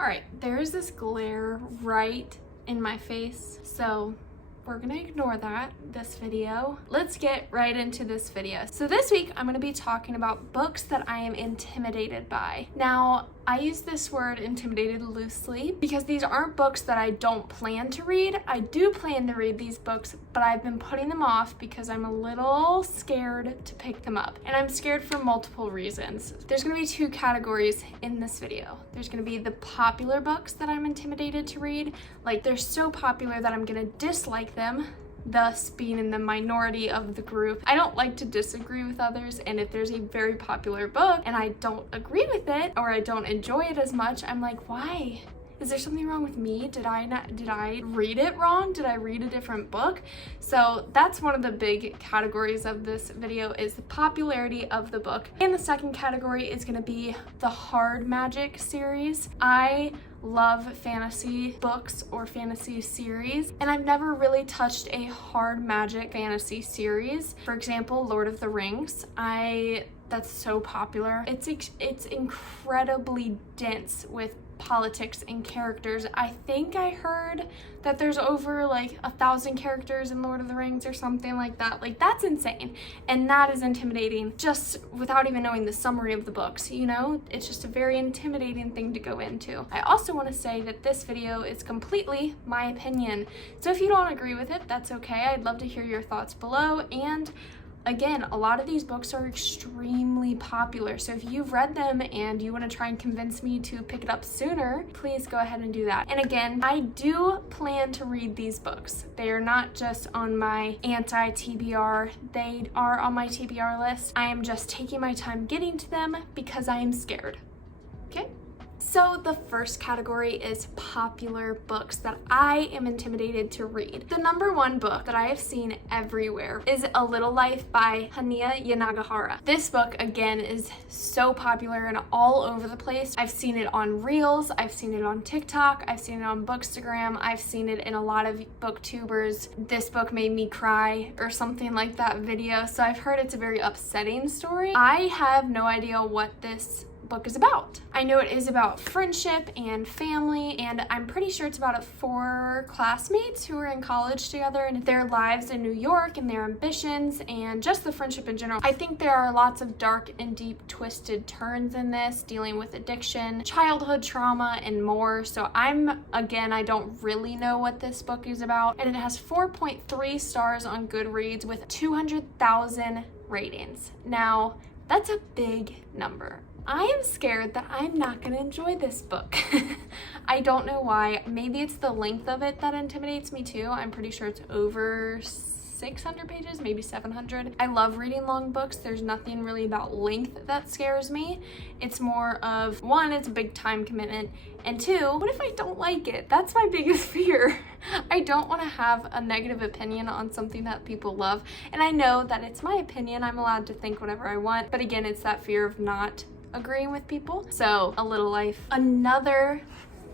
All right, there's this glare right in my face, so we're gonna ignore this video. Let's get right into this video. So this week, I'm gonna be talking about books that I am intimidated by. Now, I use this word intimidated loosely because these aren't books that I don't plan to read. I do plan to read these books, but I've been putting them off because I'm a little scared to pick them up. And I'm scared for multiple reasons. There's gonna be two categories in this video. There's gonna be the popular books that I'm intimidated to read. Like, they're so popular that I'm gonna dislike them, thus being in the minority of the group. I don't like to disagree with others, and if there's a very popular book and I don't agree with it or I don't enjoy it as much, I'm like, why? Is there something wrong with me? Did I read it wrong? Did I read a different book? So that's one of the big categories of this video, is the popularity of the book. And the second category is gonna be the hard magic series. I love fantasy books or fantasy series, and I've never really touched a hard magic fantasy series. For example, Lord of the Rings. That's so popular. It's incredibly dense with politics and characters. I think I heard that there's over like 1,000 characters in Lord of the Rings or something like that. Like, that's insane, and that is intimidating just without even knowing the summary of the books, you know? It's just a very intimidating thing to go into. I also want to say that this video is completely my opinion, so if you don't agree with it, that's okay. I'd love to hear your thoughts below. And again, a lot of these books are extremely popular, so if you've read them and you want to try and convince me to pick it up sooner, please go ahead and do that. And again, I do plan to read these books. They are not just on my anti-TBR, they are on my TBR list. I am just taking my time getting to them because I am scared. Okay? So the first category is popular books that I am intimidated to read. The number one book that I have seen everywhere is A Little Life by Hania Yanagihara. This book, again, is so popular and all over the place. I've seen it on Reels, I've seen it on TikTok, I've seen it on Bookstagram, I've seen it in a lot of booktubers. This book made me cry or something like that video, so I've heard it's a very upsetting story. I have no idea what this book is about. I know it is about friendship and family, and I'm pretty sure it's about 4 classmates who are in college together and their lives in New York and their ambitions and just the friendship in general. I think there are lots of dark and deep twisted turns in this, dealing with addiction, childhood trauma, and more. So I don't really know what this book is about, and it has 4.3 stars on Goodreads with 200,000 ratings. Now, that's a big number. I am scared that I'm not going to enjoy this book. I don't know why. Maybe it's the length of it that intimidates me too. I'm pretty sure it's over 600 pages, maybe 700. I love reading long books. There's nothing really about length that scares me. It's more of, one, it's a big time commitment, and two, what if I don't like it? That's my biggest fear. I don't want to have a negative opinion on something that people love, and I know that it's my opinion. I'm allowed to think whatever I want, but again, it's that fear of not agreeing with people. So, A Little Life. Another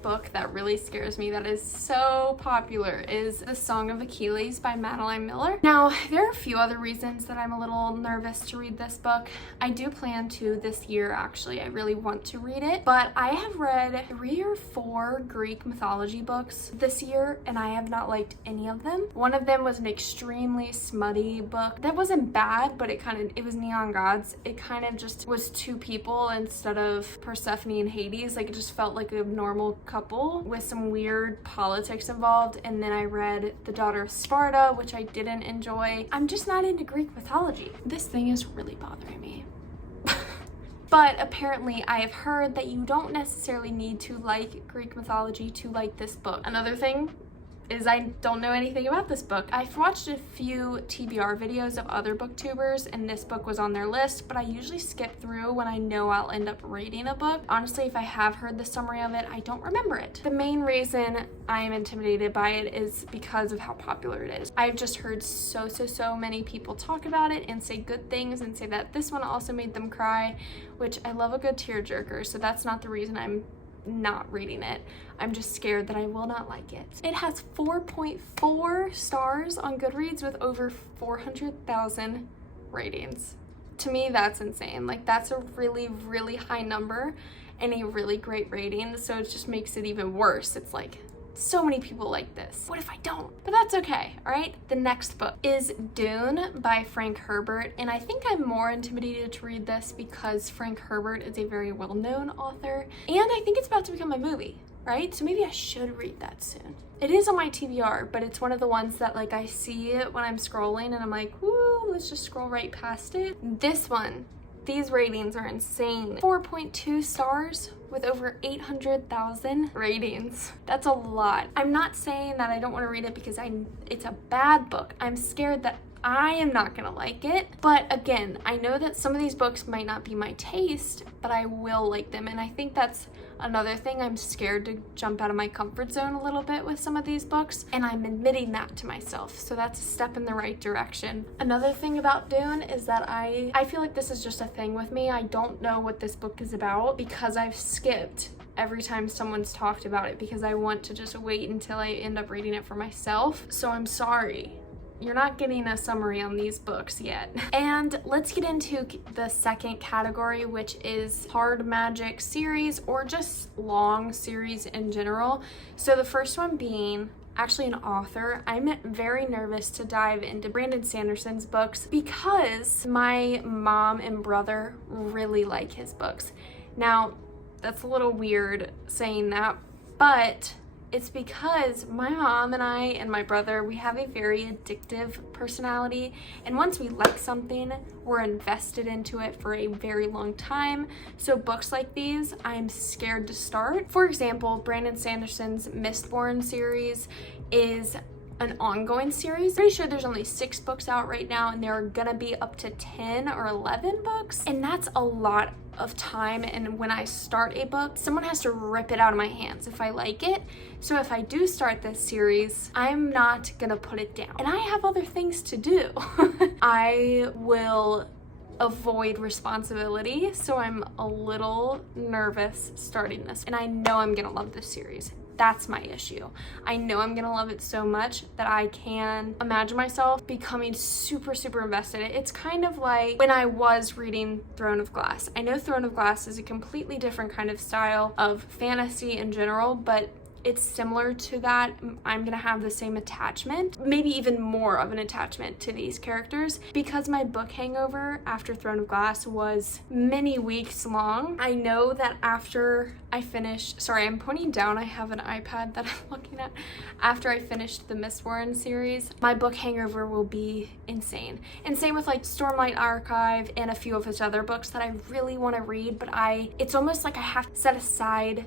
book that really scares me that is so popular is The Song of Achilles by Madeline Miller. Now, there are a few other reasons that I'm a little nervous to read this book. I do plan to this year, actually. I really want to read it, but I have read 3 or 4 Greek mythology books this year, and I have not liked any of them. One of them was an extremely smutty book. That wasn't bad, but it was Neon Gods. It kind of just was 2 people instead of Persephone and Hades. Like, it just felt like a normal couple with some weird politics involved. And then I read The Daughter of Sparta, which I didn't enjoy. I'm just not into Greek mythology. This thing is really bothering me. But apparently I have heard that you don't necessarily need to like Greek mythology to like this book. Another thing is I don't know anything about this book. I've watched a few TBR videos of other booktubers, and this book was on their list, but I usually skip through when I know I'll end up reading a book. Honestly, if I have heard the summary of it, I don't remember it. The main reason I am intimidated by it is because of how popular it is. I've just heard so many people talk about it and say good things and say that this one also made them cry, which I love a good tearjerker, so that's not the reason I'm not reading it. I'm just scared that I will not like it. It has 4.4 stars on Goodreads with over 400,000 ratings. To me, that's insane. Like, that's a really high number. and a really great rating, so it just makes it even worse. It's like, so many people like this. What if I don't? But that's okay, all right? The next book is Dune by Frank Herbert, and I think I'm more intimidated to read this because Frank Herbert is a very well-known author, and I think it's about to become a movie, right? So maybe I should read that soon. It is on my TBR, but it's one of the ones that like I see it when I'm scrolling and I'm like, woo, let's just scroll right past it. This one, these ratings are insane. 4.2 stars with over 800,000 ratings. That's a lot. I'm not saying that I don't want to read it because it's a bad book. I'm scared that I am not gonna like it. But again, I know that some of these books might not be my taste, but I will like them. And I think that's another thing. I'm scared to jump out of my comfort zone a little bit with some of these books, and I'm admitting that to myself. So that's a step in the right direction. Another thing about Dune is that I feel like this is just a thing with me. I don't know what this book is about because I've skipped every time someone's talked about it because I want to just wait until I end up reading it for myself. So I'm sorry. You're not getting a summary on these books yet. And let's get into the second category, which is hard magic series or just long series in general. So the first one being actually an author. I'm very nervous to dive into Brandon Sanderson's books because my mom and brother really like his books. Now, that's a little weird saying that, but it's because my mom and I and my brother, we have a very addictive personality. And once we like something, we're invested into it for a very long time. So books like these, I'm scared to start. For example, Brandon Sanderson's Mistborn series is an ongoing series. Pretty sure there's only 6 books out right now, and there are gonna be up to 10 or 11 books. And that's a lot of time, and when I start a book, someone has to rip it out of my hands if I like it. So if I do start this series, I'm not gonna put it down. And I have other things to do. I will avoid responsibility, so I'm a little nervous starting this. And I know I'm gonna love this series. That's my issue. I know I'm gonna love it so much that I can imagine myself becoming super, super invested. It's kind of like when I was reading Throne of Glass. I know Throne of Glass is a completely different kind of style of fantasy in general, but it's similar to that. I'm gonna have the same attachment, maybe even more of an attachment to these characters because my book hangover after Throne of Glass was many weeks long. I know that after I finish, sorry, I'm pointing down, I have an iPad that I'm looking at. After I finished the Mistborn series, my book hangover will be insane. And same with like Stormlight Archive and a few of his other books that I really wanna read, but it's almost like I have to set aside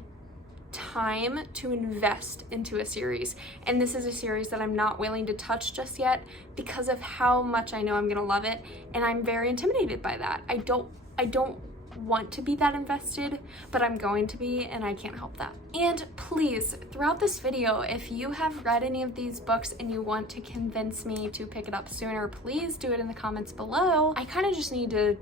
time to invest into a series, and this is a series that I'm not willing to touch just yet because of how much I know I'm gonna love it, and I'm very intimidated by that. I don't want to be that invested, but I'm going to be, and I can't help that. And please, throughout this video, if you have read any of these books and you want to convince me to pick it up sooner, please do it in the comments below. I kind of just need to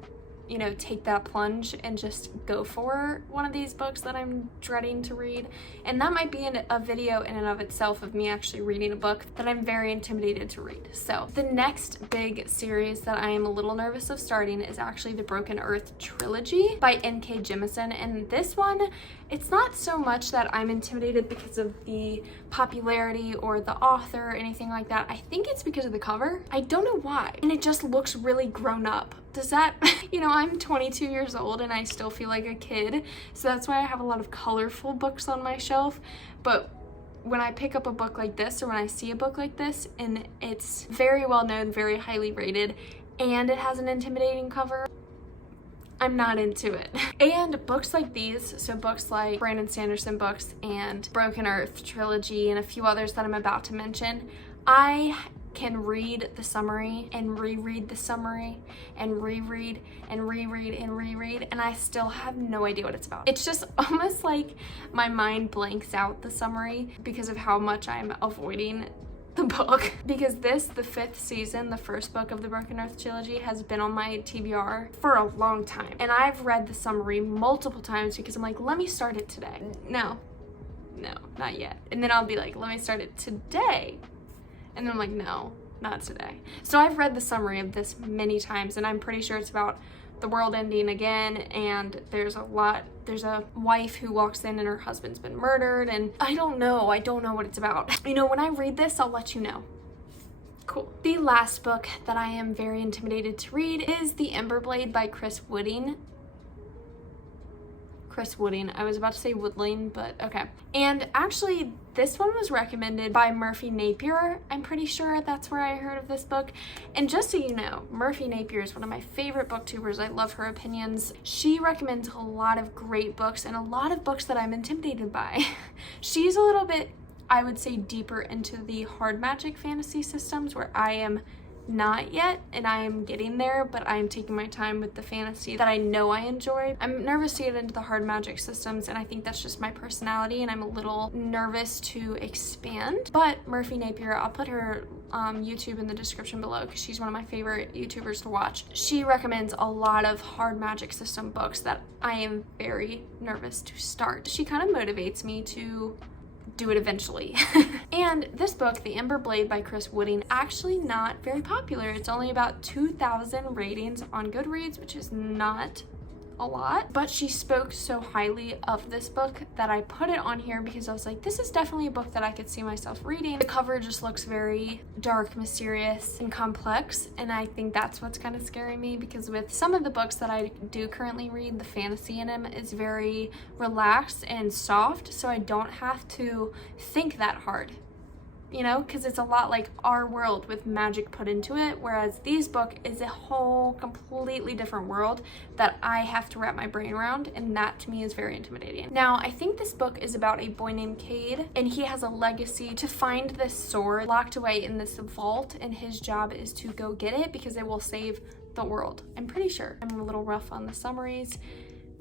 take that plunge and just go for one of these books that I'm dreading to read. And that might be a video in and of itself of me actually reading a book that I'm very intimidated to read. So the next big series that I am a little nervous of starting is actually the Broken Earth trilogy by N.K. Jemisin. And this one, it's not so much that I'm intimidated because of the popularity or the author or anything like that. I think it's because of the cover. I don't know why. And it just looks really grown up. Does that, I'm 22 years old and I still feel like a kid. So that's why I have a lot of colorful books on my shelf. But when I pick up a book like this, or when I see a book like this, and it's very well known, very highly rated, and it has an intimidating cover, I'm not into it. And books like these, so books like Brandon Sanderson books and Broken Earth trilogy and a few others that I'm about to mention, I can read the summary and reread the summary and reread and reread and reread, and I still have no idea what it's about. It's just almost like my mind blanks out the summary because of how much I'm avoiding the book. Because the 5th season, the first book of the Broken Earth trilogy, has been on my TBR for a long time, and I've read the summary multiple times because I'm like, let me start it today. No, not yet. And then I'll be like, let me start it today. And then I'm like, no, not today. So I've read the summary of this many times, and I'm pretty sure it's about the world ending again, and there's a wife who walks in and her husband's been murdered, and I don't know what it's about. You know, when I read this, I'll let you know. Cool. The last book that I am very intimidated to read is The Ember Blade by Chris Wooding. I was about to say Woodling, but okay. And actually, this one was recommended by Murphy Napier. I'm pretty sure that's where I heard of this book. And just so you know, Murphy Napier is one of my favorite booktubers. I love her opinions. She recommends a lot of great books and a lot of books that I'm intimidated by. She's a little bit, I would say, deeper into the hard magic fantasy systems, where I am not yet, and I am getting there, but I am taking my time with the fantasy that I know I enjoy. I'm nervous to get into the hard magic systems, and I think that's just my personality, and I'm a little nervous to expand. But Murphy Napier, I'll put her YouTube in the description below because she's one of my favorite YouTubers to watch. She recommends a lot of hard magic system books that I am very nervous to start. She kind of motivates me to do it eventually. And this book, The Ember Blade by Chris Wooding, actually not very popular. It's only about 2,000 ratings on Goodreads, which is not a lot, but she spoke so highly of this book that I put it on here because I was like, this is definitely a book that I could see myself reading. The cover just looks very dark, mysterious, and complex, and I think that's what's kind of scaring me, because with some of the books that I do currently read, the fantasy in them is very relaxed and soft, so I don't have to think that hard, you know, because it's a lot like our world with magic put into it, whereas this book is a whole completely different world that I have to wrap my brain around, and that to me is very intimidating. Now, I think this book is about a boy named Cade, and he has a legacy to find this sword locked away in this vault, and his job is to go get it because it will save the world. I'm pretty sure. I'm a little rough on the summaries.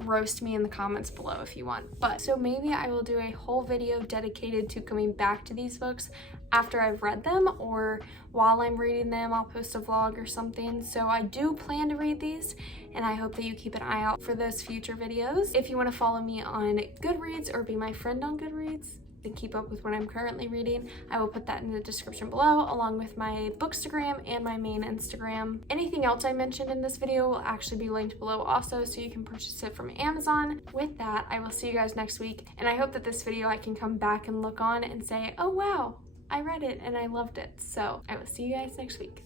Roast me in the comments below if you want. But so maybe I will do a whole video dedicated to coming back to these books after I've read them, or while I'm reading them I'll post a vlog or something. So I do plan to read these, and I hope that you keep an eye out for those future videos. If you want to follow me on Goodreads or be my friend on Goodreads and keep up with what I'm currently reading, I will put that in the description below, along with my Bookstagram and my main Instagram. Anything else I mentioned in this video will actually be linked below also, so you can purchase it from Amazon. With that, I will see you guys next week, and I hope that this video I can come back and look on and say, oh wow, I read it and I loved it. So I will see you guys next week.